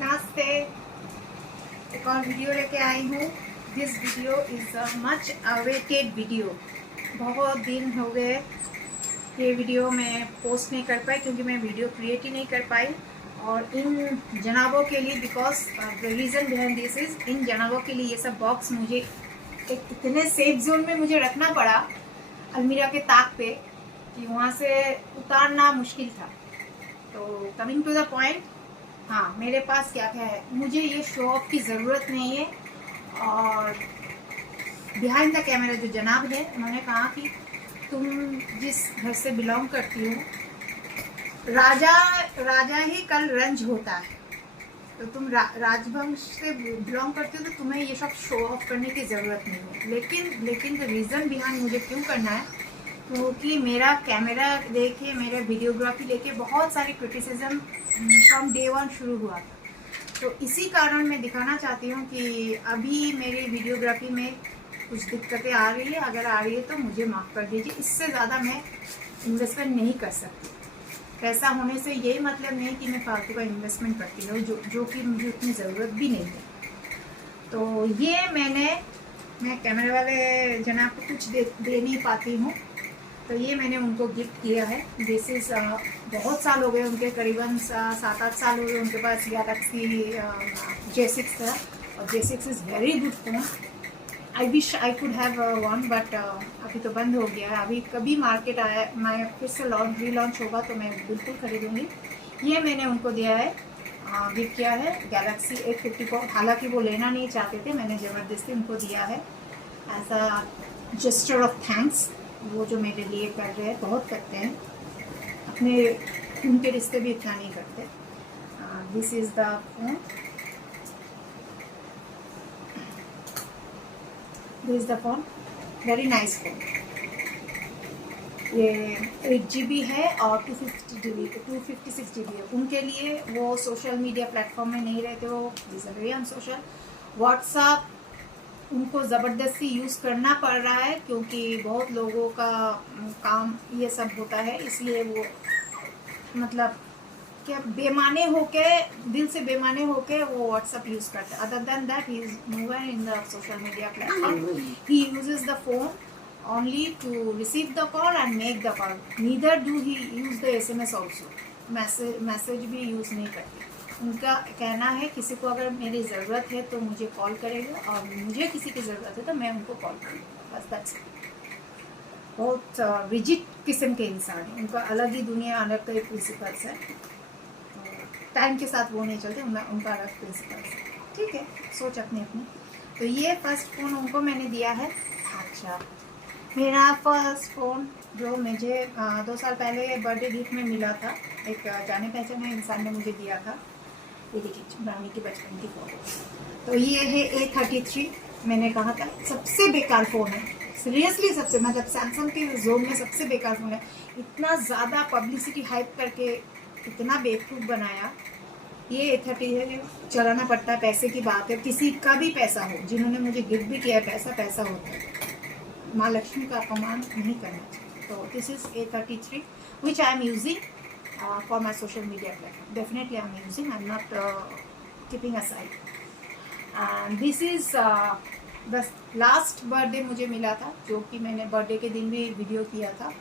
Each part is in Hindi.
नमस्ते। एक और वीडियो लेके आई हूँ। This video is a much awaited video. बहुत दिन हो गए ये वीडियो मैं पोस्ट नहीं कर पाई क्योंकि मैं वीडियो क्रिएट ही नहीं कर पाई। और इन जनाबों के लिए, because the reason behind this is, इन जनाबों के लिए ये सब बॉक्स मुझे एक इतने सेफ जोन में मुझे रखना पड़ा, अलमीरा के ताक पे, कि वहाँ से उतारना मुश्किल था। तो कमिंग टू द पॉइंट, हाँ, मेरे पास क्या क्या है। मुझे ये शो ऑफ की ज़रूरत नहीं है। और बिहाइंड द कैमरा जो जनाब है, उन्होंने कहा कि तुम जिस घर से बिलोंग करती हो, राजा ही कल रंज होता है। तो तुम राजवंश से बिलोंग करते हो तो तुम्हें ये सब शो ऑफ करने की ज़रूरत नहीं है। लेकिन द रीज़न बिहाइंड मुझे क्यों करना है, क्योंकि मेरा कैमरा देखे, मेरा वीडियोग्राफी लेके बहुत सारी क्रिटिसिज्म फ्रॉम डे वन शुरू हुआ था। तो इसी कारण मैं दिखाना चाहती हूँ कि अभी मेरी वीडियोग्राफी में कुछ दिक्कतें आ रही है। अगर आ रही है तो मुझे माफ़ कर दीजिए। इससे ज़्यादा मैं इन्वेस्टमेंट नहीं कर सकती। पैसा होने से यही मतलब नहीं कि मैं फालतू का इन्वेस्टमेंट करती हूँ, जो कि मुझे उतनी ज़रूरत भी नहीं है। तो ये मैं कैमरे वाले जनाब को कुछ दे नहीं पाती हूँ, तो ये मैंने उनको गिफ्ट किया है। दिस इज़ बहुत साल हो गए उनके, करीबन 7-8 साल हो गए उनके पास गैलेक्सी J6 था। और J6 is very good phone. I wish I could have one, but अभी तो बंद हो गया है। अभी कभी मार्केट आया, मैं फिर से रीलॉन्च होगा तो मैं बिल्कुल खरीदूँगी। ये मैंने उनको दिया है, गिफ्ट किया है गैलेक्सी A54। हालांकि वो लेना नहीं चाहते थे, मैंने ज़बरदस्ती उनको दिया है as a gesture of thanks. वो जो मेरे लिए कर रहे हैं, बहुत करते हैं, अपने उनके रिश्ते भी इतना नहीं करते। This is the phone, this is the phone, very nice phone. ये 8GB है और 256 GB है। उनके लिए वो सोशल मीडिया प्लेटफॉर्म में नहीं रहते, वो वेरी अनसोशल। व्हाट्सएप उनको ज़बरदस्ती यूज़ करना पड़ रहा है क्योंकि बहुत लोगों का काम ये सब होता है, इसलिए वो मतलब क्या बेमाने होके, दिल से बेमाने होके वो व्हाट्सएप यूज़ करते हैं। Other than that he is nowhere in the social media platform. He uses the phone only to receive the call and make the call. Neither do he use the SMS also. Message भी यूज़ नहीं करते। उनका कहना है किसी को अगर मेरी ज़रूरत है तो मुझे कॉल करेगा, और मुझे किसी की ज़रूरत है तो मैं उनको कॉल करूँगा, बस दैट्स इट। बहुत रिजिड किस्म के इंसान हैं, उनका अलग ही दुनिया, अलग कई प्रिंसिपल्स है। टाइम के साथ वो नहीं चलते, उनका अलग प्रिंसिपल्स है। ठीक है, सोच अपनी अपनी। तो ये फर्स्ट फ़ोन उनको मैंने दिया है। अच्छा, मेरा फर्स्ट फ़ोन जो मुझे 2 साल पहले बर्थडे गिफ्ट में मिला था, एक जाने पहचाने इंसान ने मुझे दिया था। ये देखिए रानी की बचपन की फ़ोटो। तो ये है A33। मैंने कहा था सबसे बेकार फ़ोन है, सीरियसली सबसे, मतलब सैमसंग के जोन में सबसे बेकार फ़ोन है। इतना ज़्यादा पब्लिसिटी हाइप करके इतना बेवकूफ़ बनाया। ये A30 है, चलाना पड़ता है, पैसे की बात है, किसी का भी पैसा हो, जिन्होंने मुझे गिफ्ट भी किया है, पैसा होता है। माँ लक्ष्मी का अपमान नहीं करना चाहिए। तो this is A33 which I am using for my social media platform. Definitely I am using, I am not keeping aside. And this is the last birthday मुझे मिला था, जो कि मैंने बर्थडे के दिन भी वीडियो किया था।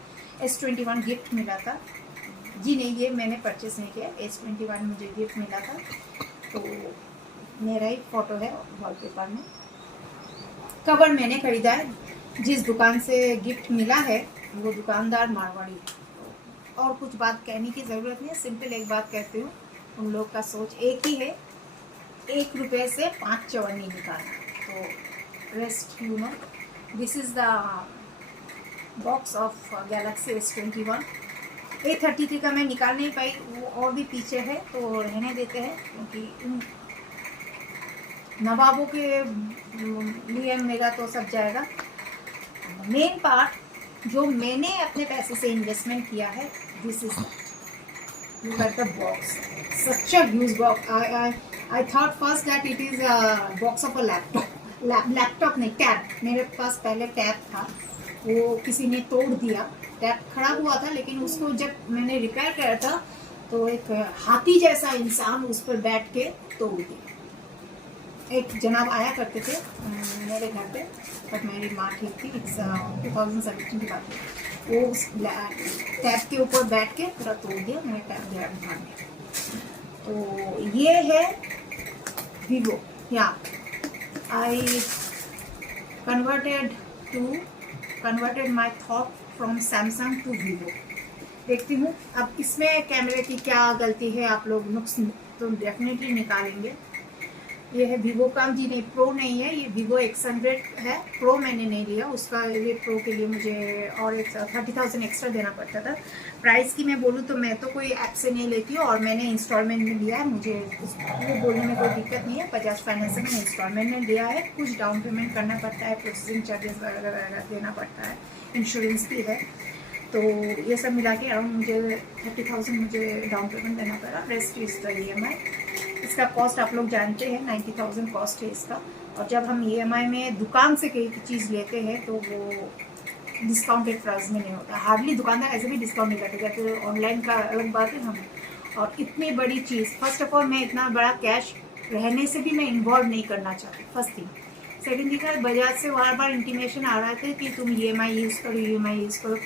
S21 गिफ्ट मिला था। जी नहीं, ये मैंने परचेस नहीं किया, S21 मुझे गिफ्ट मिला था। तो मेरा ही फ़ोटो है वॉलपेपर में। कवर मैंने खरीदा है। जिस दुकान से गिफ्ट मिला है वो दुकानदार मारवाड़ी है। और कुछ बात कहने की ज़रूरत नहीं है, सिंपल एक बात कहती हूँ, उन लोग का सोच एक ही है, 1 रुपये से 5 चवन्नी निकालना। तो rest you know. This is the box of Galaxy S21। A33 का मैं निकाल नहीं पाई, वो और भी पीछे है, तो रहने देते हैं, क्योंकि नवाबों के लिए मेरा तो सब जाएगा। मेन पार्ट जो मैंने अपने पैसे से इन्वेस्टमेंट किया है, this is look at the box, such a huge box. I thought first that it is box of a laptop नहीं, टैब। मेरे पास पहले टैब था, वो किसी ने तोड़ दिया। टैब खराब हुआ था, लेकिन उसको जब मैंने रिपेयर किया था तो एक हाथी जैसा इंसान उस पर बैठ के तोड़ दिया। एक जनाब आया करते थे मेरे घर पे, बट मेरी माँ ठीक थी, 2017 की बात है। वो उस टैब के ऊपर बैठ के पूरा तोड़ दिया, मेरा टैब गया भाग में। तो ये है वीवो। या I converted my thought from Samsung to Vivo. देखती हूँ अब इसमें कैमरे की क्या गलती है, आप लोग नुक्स तो डेफिनेटली निकालेंगे। ये है वीवो का, जी नहीं प्रो नहीं है, ये वीवो X100 है। प्रो मैंने नहीं लिया, उसका ये प्रो के लिए मुझे और एक 30,000 एक्स्ट्रा देना पड़ता था। प्राइस की मैं बोलूँ तो मैं तो कोई ऐप से नहीं लेती हूँ, और मैंने इंस्टॉलमेंट में लिया है, मुझे वो बोलने में कोई दिक्कत नहीं है। बजाज फाइनेंस से मैंने इंस्टॉलमेंट में लिया है। कुछ डाउन पेमेंट करना पड़ता है, प्रोसेसिंग चार्जेस वगैरह देना पड़ता है, इंश्योरेंस भी है। तो ये सब मिला के अराउंड मुझे 30,000 मुझे डाउन पेमेंट देना पड़ा। Rest is the EMI। इसका कॉस्ट आप लोग जानते हैं, 90,000 कॉस्ट है इसका। और जब हम EMI में दुकान से कोई चीज़ लेते हैं तो वो डिस्काउंटेड प्राइस में नहीं होता। हार्डली दुकानदार ऐसे भी डिस्काउंट नहीं करते, तो ऑनलाइन का अलग बात है। हम और इतनी बड़ी चीज़, फर्स्ट ऑफ ऑल मैं इतना बड़ा कैश रहने से भी मैं इन्वॉल्व नहीं करना चाहती, first thing. Second thing, Bajaj से बार बार इंटीमेशन आ रहा था कि तुम EMI यूज़ करो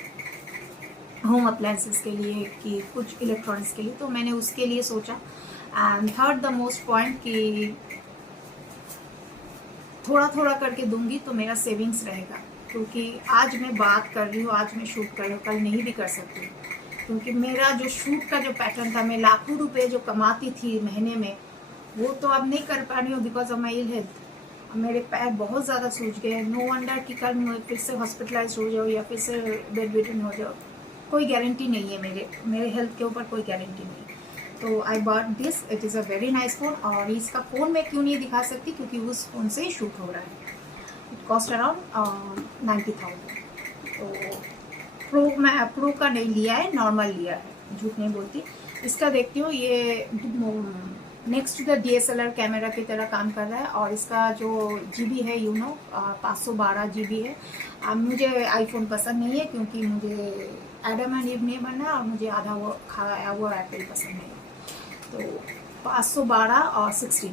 होम अप्लायंसेस के लिए, कि कुछ इलेक्ट्रॉनिक्स के लिए। तो मैंने उसके लिए सोचा। And third the most point कि थोड़ा थोड़ा करके दूंगी तो मेरा सेविंग्स रहेगा, क्योंकि आज मैं बात कर रही हूँ, आज मैं शूट कर रही हूँ, कल नहीं भी कर सकती, क्योंकि मेरा जो शूट का जो पैटर्न था, मैं लाखों रुपए जो कमाती थी महीने में, वो तो अब नहीं कर पा रही हूँ because of my ill health. मेरे पैर बहुत ज़्यादा सूज गए। नो वंडर कि कल मैं फिर से हॉस्पिटलाइज हो जाओ या फिर से बेड वेडन हो जाओ, कोई गारंटी नहीं है, मेरे हेल्थ के ऊपर कोई गारंटी नहीं। तो I bought this, it is a very nice phone. और इसका फ़ोन मैं क्यों नहीं दिखा सकती, क्योंकि उस फ़ोन से ही शूट हो रहा है। It cost around 90,000। तो प्रो का नहीं लिया है, नॉर्मल लिया है, झूठ नहीं बोलती। इसका देखती हूँ, ये next to the DSLR camera की तरह काम कर रहा है। और इसका जो GB है 512 GB है। मुझे आईफोन पसंद नहीं है, क्योंकि मुझे एडम एंड ईव नहीं बनना है, और मुझे आधा वो खाया वो एप्पल पसंद नहीं है। तो 512 और 16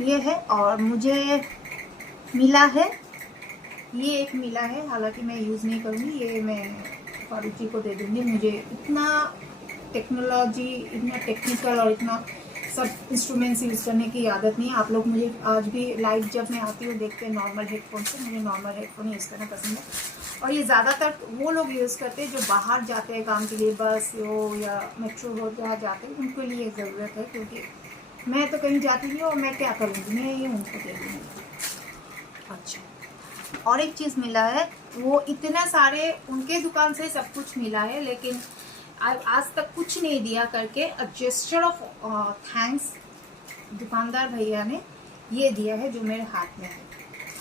ये है। और मुझे मिला है, ये एक मिला है, हालांकि मैं यूज़ नहीं करूँगी, ये मैं फारूक जी को दे दूँगी। मुझे इतना टेक्नोलॉजी, इतना टेक्निकल और इतना सब इंस्ट्रूमेंट्स यूज़ करने की आदत नहीं है। आप लोग मुझे आज भी लाइव जब मैं आती हूँ देखते हैं नॉर्मल हेडफोन से, मुझे नॉर्मल हेडफोन यूज़ करना पसंद है। और ये ज़्यादातर वो लोग यूज़ करते हैं जो बाहर जाते हैं काम के लिए, बस हो या मेट्रो हो जहाँ जाते हैं, उनके लिए ज़रूरत है। क्योंकि मैं तो कहीं जाती नहीं हूँ, और मैं क्या करूँगी, मैं ये उनको दे दूँगी। अच्छा, और एक चीज़ मिला है, वो इतना सारे उनके दुकान से सब कुछ मिला है, लेकिन आज तक कुछ नहीं दिया करके जेस्चर ऑफ थैंक्स दुकानदार भैया ने ये दिया है जो मेरे हाथ में है।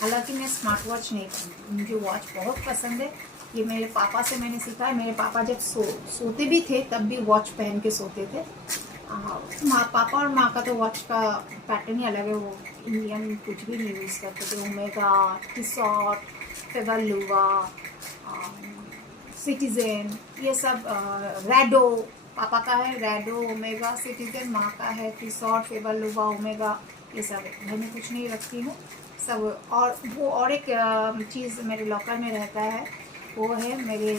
हालांकि मैं स्मार्ट वॉच नहीं पहनती, मुझे वॉच बहुत पसंद है। ये मेरे पापा से मैंने सीखा है। मेरे पापा जब सोते भी थे तब भी वॉच पहन के सोते थे। पापा और माँ का तो वॉच का पैटर्न ही अलग है, वो इंडियन कुछ भी नहीं यूज़ करते थे। ओमेगा, टिसॉट, फेवरलुवा, सिटीजन, ये सब, रैडो पापा का है, रैडो, ओमेगा, सिटीजन माँ का है, टिसॉट, फेवरलुवा, ओमेगा, ये सब घर में कुछ नहीं रखती हूँ सब। और वो और एक चीज़ मेरे लॉकर में रहता है, वो है मेरे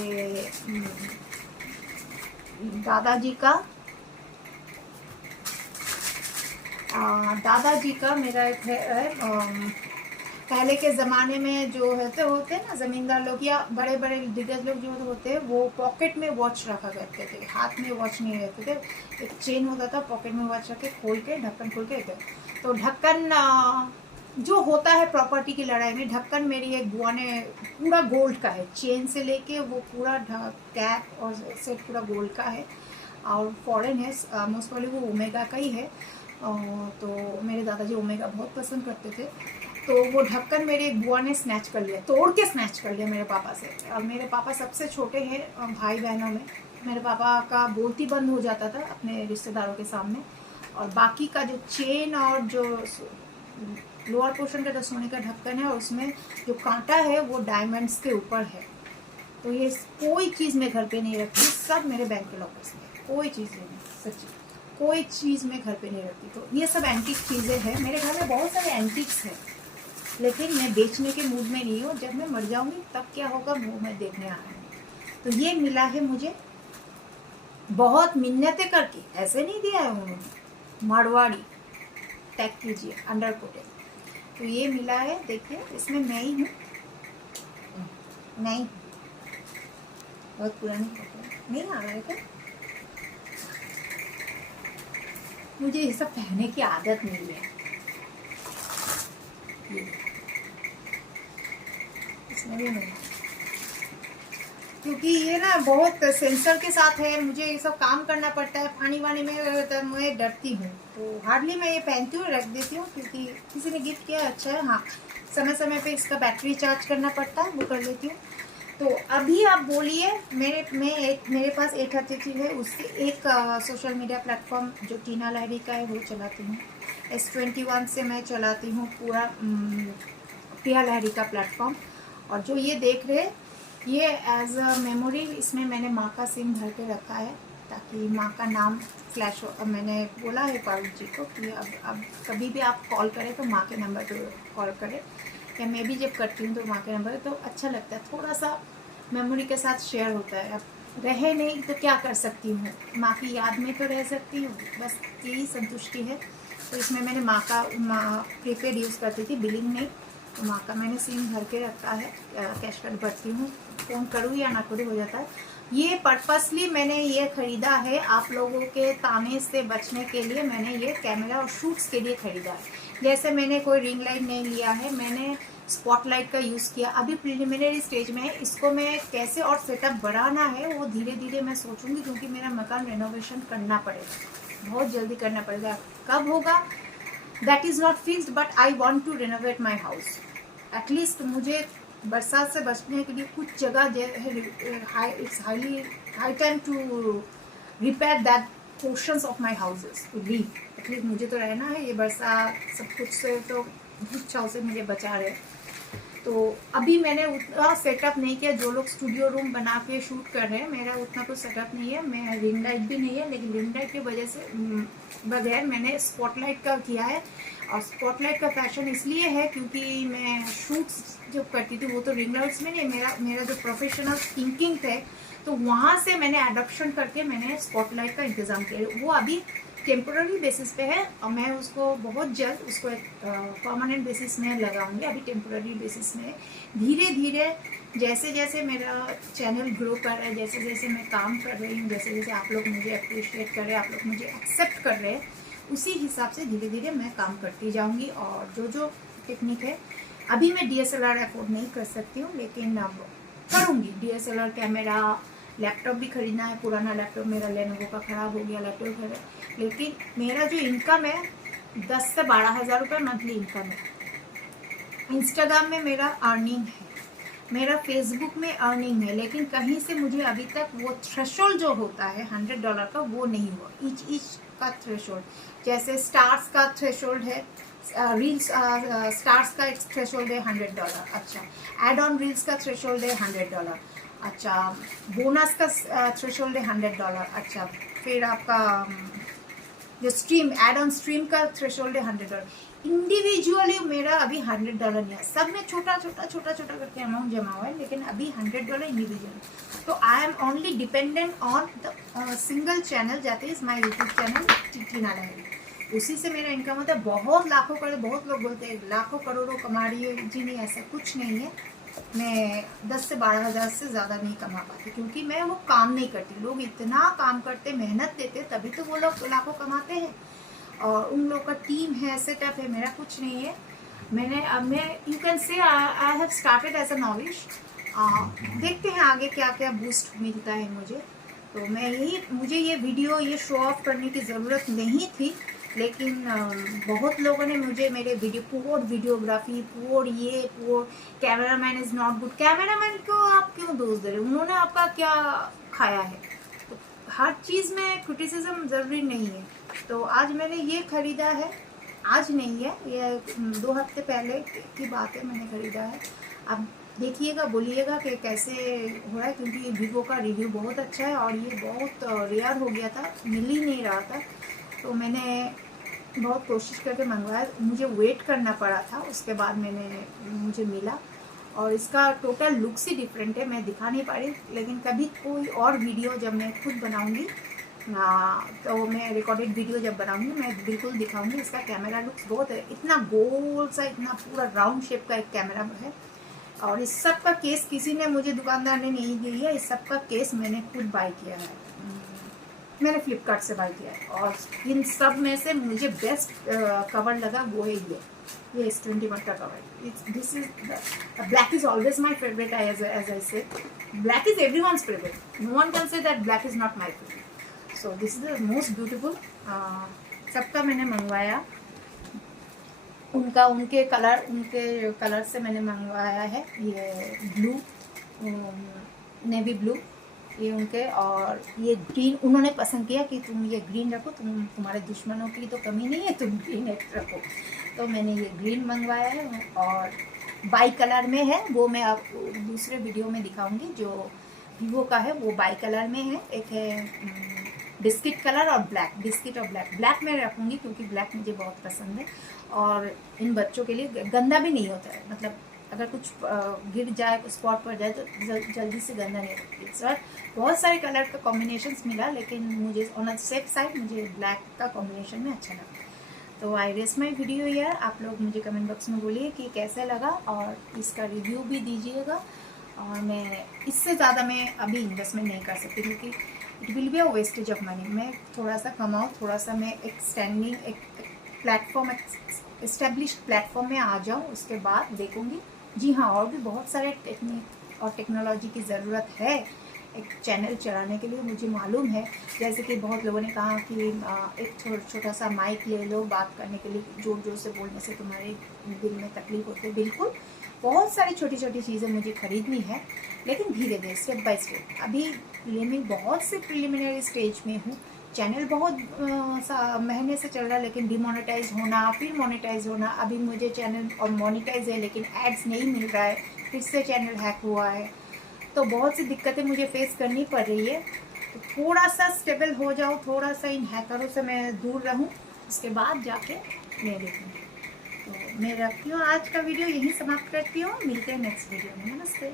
दादाजी का मेरा एक है। पहले के ज़माने में जो होते हैं ना ज़मींदार लोग या बड़े बड़े दिग्गज लोग जो होते हैं, वो पॉकेट में वॉच रखा करते थे, हाथ में वॉच नहीं रहते थे। एक चेन होता था, पॉकेट में वॉच रख के खोल के ढक्कन खोल के थे। तो ढक्कन जो होता है प्रॉपर्टी की लड़ाई में, ढक्कन मेरी एक बुआ ने पूरा गोल्ड का है, चेन से लेके वो पूरा कैप और सेट पूरा गोल्ड का है, और फॉरेन है, मोस्ट प्रॉब्ली वो ओमेगा का ही है। तो मेरे दादाजी ओमेगा बहुत पसंद करते थे। तो वो ढक्कन मेरे एक बुआ ने स्नैच कर लिया, तोड़ के स्नैच कर लिया मेरे पापा से। और मेरे पापा सबसे छोटे हैं भाई बहनों में। मेरे पापा का बोलती बंद हो जाता था अपने रिश्तेदारों के सामने। और बाकी का जो चेन और जो लोअर पोर्शन का जो सोने का ढक्कन है, और उसमें जो कांटा है वो डायमंड्स के ऊपर है। तो ये कोई चीज़ मैं घर पे नहीं रखती, सब मेरे बैंक के लॉकर्स में, कोई चीज़ नहीं। सच्ची कोई चीज़ मैं घर पे नहीं रखती। तो ये सब एंटीक चीज़ें हैं मेरे घर में, बहुत सारे एंटीक्स हैं, लेकिन मैं बेचने के मूड में नहीं हूँ। जब मैं मर जाऊँगी तब क्या होगा वो मैं देखने आ रही हूँ। तो ये मिला है मुझे बहुत मिन्नतें करके, ऐसे नहीं दिया है उन्होंने, मारवाड़ी टैग कीजिए अंडर कोटेड। तो ये मिला है, देखिए इसमें मैं ही हूँ, नहीं बहुत पुरानी फोटो नहीं आ रहा है क्या? मुझे ये सब पहनने की आदत नहीं है। इसमें भी नहीं, क्योंकि ये ना बहुत सेंसर के साथ है, मुझे ये सब काम करना पड़ता है, पानी वानी में मैं डरती हूँ, तो हार्डली मैं ये पहनती हूँ, रख देती हूँ, क्योंकि किसी ने गिफ्ट किया अच्छा है। हाँ, समय समय पे इसका बैटरी चार्ज करना पड़ता है, वो कर लेती हूँ। तो अभी आप बोलिए, मेरे पास एक हर चीज़ है, उससे एक सोशल मीडिया प्लेटफॉर्म जो टीना लहरी का है वो चलाती हूँ। S21 से मैं चलाती हूँ पूरा प्रिया लहरी का प्लेटफॉर्म। और जो ये देख रहे ये एज अ मेमोरी, इसमें मैंने माँ का सिम भर के रखा है ताकि माँ का नाम फ्लैश हो। मैंने बोला है पारुल जी को कि अब कभी भी आप कॉल करें तो माँ के नंबर पर कॉल करें, या मैं भी जब करती हूँ तो माँ के नंबर, तो अच्छा लगता है, थोड़ा सा मेमोरी के साथ शेयर होता है। अब रहे नहीं तो क्या कर सकती हूँ, माँ की याद में तो रह सकती हूँ, बस यही संतुष्टि है। तो इसमें मैंने माँ प्रीपेड यूज़ करती थी, बिलिंग नहीं, तो माँ का मैंने सिम भर के रखा है, कैश कार्ड भरती हूँ, फ़ोन करूँ या ना करूँ हो जाता है। ये पर्पसली मैंने ये ख़रीदा है आप लोगों के ताने से बचने के लिए, मैंने ये कैमरा और शूट्स के लिए ख़रीदा है। जैसे मैंने कोई रिंग लाइट नहीं लिया है, मैंने स्पॉटलाइट का यूज़ किया, अभी प्रिलिमिनरी स्टेज में है, इसको मैं कैसे और सेटअप बढ़ाना है वो धीरे धीरे मैं सोचूंगी, क्योंकि मेरा मकान रेनोवेशन करना पड़ेगा, बहुत जल्दी करना पड़ेगा। कब होगा that is not fixed, but I want to renovate my house. At least मुझे बरसात से बचने के लिए कुछ जगह it's high time to repair that portions of my houses to leave. At least मुझे तो रहना है, ये बरसात सब कुछ से तो इच्छाओं से मुझे बचा रहे। तो अभी मैंने उतना सेटअप नहीं किया, जो लोग स्टूडियो रूम बना के शूट कर रहे हैं, मेरा उतना तो सेटअप नहीं है, मैं रिंग लाइट भी नहीं है, लेकिन रिंग लाइट की वजह से बगैर मैंने स्पॉटलाइट का किया है। और स्पॉटलाइट का फैशन इसलिए है क्योंकि मैं शूट्स जो करती थी वो तो रिंग लाइट्स में नहीं, मेरा जो प्रोफेशनल थिंकिंग थे तो वहाँ से मैंने एडॉप्शन करके मैंने स्पॉटलाइट का इंतज़ाम किया। वो अभी टेम्पोररी बेसिस पे है और मैं उसको बहुत जल्द उसको एक परमानेंट बेसिस में लगाऊंगी। अभी टेम्पोररी बेसिस में धीरे धीरे जैसे जैसे मेरा चैनल ग्रो कर रहा है, जैसे जैसे मैं काम कर रही हूँ, जैसे जैसे आप लोग मुझे अप्रिशिएट कर रहे हैं, आप लोग मुझे एक्सेप्ट कर रहे हैं, उसी हिसाब से धीरे धीरे मैं काम करती जाऊँगी। और जो जो टेक्निक है, अभी मैं DSLR अफोर्ड नहीं कर सकती हूँ, लेकिन अब करूँगी। DSLR कैमरा, लैपटॉप भी खरीदना है, पुराना लैपटॉप मेरा लेनोवो का ख़राब हो गया लैपटॉप है, लेकिन मेरा जो इनकम है 10 से 12 हज़ार रुपये मंथली इनकम है। इंस्टाग्राम में मेरा अर्निंग है, मेरा फेसबुक में अर्निंग है, लेकिन कहीं से मुझे अभी तक वो थ्रेशोल्ड जो होता है $100 का वो नहीं हुआ। ईच का थ्रेशोल्ड, जैसे स्टार्स का थ्रेशोल्ड है, रील्स स्टार्स का थ्रेशोल्ड है $100, अच्छा एड ऑन रील्स का थ्रेशोल्ड है $100, अच्छा बोनस का थ्रेशोल्ड है $100, अच्छा फिर आपका जो स्ट्रीम एड ऑन स्ट्रीम का थ्रेशोल्ड है $100। इंडिविजुअली मेरा अभी $100 नहीं है, सब में छोटा छोटा छोटा छोटा करके अमाउंट जमा हुआ है, लेकिन अभी $100 इंडिविजुअल। तो I am only dependent on the single channel, जाते इज माई यूट्यूब चैनल टीना लहरी, उसी से मेरा इनकम होता है। बहुत लाखों करोड़, बहुत लोग बोलते हैं लाखों करोड़ों कमा रही है जी, नहीं ऐसा कुछ नहीं है। मैं 10 से 12 हज़ार से ज़्यादा नहीं कमा पाती, क्योंकि मैं वो काम नहीं करती। लोग इतना काम करते, मेहनत देते, तभी तो वो लोग लाखों कमाते हैं, और उन लोग का टीम है, सेटअप है, मेरा कुछ नहीं है। मैं you can say I have started as a novice. देखते हैं आगे क्या क्या बूस्ट मिलता है मुझे। तो मुझे ये वीडियो ये शो ऑफ करने की ज़रूरत नहीं थी, लेकिन बहुत लोगों ने मुझे मेरे poor videography, poor cameraman is not good, cameraman को आप क्यों दोष दे रहे, उन्होंने आपका क्या खाया है। तो हर चीज़ में क्रिटिसिज्म ज़रूरी नहीं है। तो आज मैंने ये ख़रीदा है, आज नहीं है, ये 2 हफ्ते पहले की बात है, मैंने ख़रीदा है। अब देखिएगा, बोलिएगा कि कैसे हो रहा है, क्योंकि वीवो का रिव्यू बहुत अच्छा है और ये बहुत रेयर हो गया था, मिल ही नहीं रहा था। तो मैंने बहुत कोशिश करके मंगवाया, मुझे वेट करना पड़ा था, उसके बाद मुझे मिला। और इसका टोटल लुक्स ही डिफरेंट है, मैं दिखा नहीं पा रही, लेकिन कभी कोई और वीडियो जब मैं खुद बनाऊंगी तो मैं रिकॉर्डेड वीडियो जब बनाऊंगी मैं बिल्कुल दिखाऊंगी। इसका कैमरा लुक्स बहुत है, इतना गोल सा, इतना पूरा राउंड शेप का एक कैमरा है। और इस सब का केस किसी ने, मुझे दुकानदार ने नहीं दी है, इस सब का केस मैंने खुद बाय किया है, मैंने फ्लिपकार्ट से बाय किया है। और इन सब में से मुझे बेस्ट कवर लगा वो है ये S21 का cover. This is black is always my favourite, as I say black is everyone's favourite, no one can say that black is not my favourite. So this is the most beautiful. सबका मैंने मंगवाया, उनके कलर से मैंने मंगवाया है। ये ब्लू, नेवी ब्लू, ये उनके, और ये ग्रीन उन्होंने पसंद किया कि तुम ये ग्रीन रखो, तुम्हारे दुश्मनों की तो कमी नहीं है, तुम ग्रीन रखो। तो मैंने ये ग्रीन मंगवाया है और बाई कलर में है, वो मैं आप दूसरे वीडियो में दिखाऊंगी। जो वीवो का है वो बाई कलर में है, एक है बिस्किट कलर और ब्लैक, बिस्किट और ब्लैक मैं रखूँगी क्योंकि ब्लैक मुझे बहुत पसंद है। और इन बच्चों के लिए गंदा भी नहीं होता है, मतलब अगर कुछ गिर जाए, स्पॉट पर जाए तो जल्दी से गंदा नहीं होता। सर बहुत सारे कलर का कॉम्बिनेशंस मिला, लेकिन मुझे ऑन द सेफ साइड मुझे ब्लैक का कॉम्बिनेशन में अच्छा लगा। तो आई रेस्ट माई वीडियो यार। आप लोग मुझे कमेंट बॉक्स में बोलिए कि कैसा लगा और इसका रिव्यू भी दीजिएगा। और मैं इससे ज़्यादा मैं अभी इन्वेस्टमेंट नहीं कर सकती क्योंकि it will be a wastage of money. मैं थोड़ा सा कमाऊँ, थोड़ा सा मैं एक प्लेटफॉर्म, एस्टेब्लिश्ड प्लेटफॉर्म में आ जाऊँ, उसके बाद देखूँगी। जी हाँ, और भी बहुत सारे टेक्निक और टेक्नोलॉजी की ज़रूरत है एक चैनल चलाने के लिए, मुझे मालूम है। जैसे कि बहुत लोगों ने कहा कि एक छोटा सा माइक ले लो बात करने के लिए, जोर जोर से बोलने से तुम्हारे दिल में तकलीफ होती है। बिल्कुल, बहुत सारी छोटी छोटी चीज़ें मुझे खरीदनी है, लेकिन धीरे धीरे, स्टेप बाय स्टेप। अभी बहुत से प्रिलिमिनरी स्टेज में हूँ। चैनल बहुत महीने से चल रहा है, लेकिन डिमोनेटाइज होना, फिर मोनेटाइज होना। अभी मुझे चैनल और मोनेटाइज है लेकिन एड्स नहीं मिल रहा है, फिर से चैनल हैक हुआ है। तो बहुत सी दिक्कतें मुझे फेस करनी पड़ रही है। तो थोड़ा सा स्टेबल हो जाऊँ, थोड़ा सा इन हैकरों से मैं दूर रहूँ, उसके बाद जाके मैं देखूँगी। तो मैं रखती हूँ, आज का वीडियो यहीं समाप्त करती हूँ। मिलते हैं नेक्स्ट वीडियो में। नमस्ते।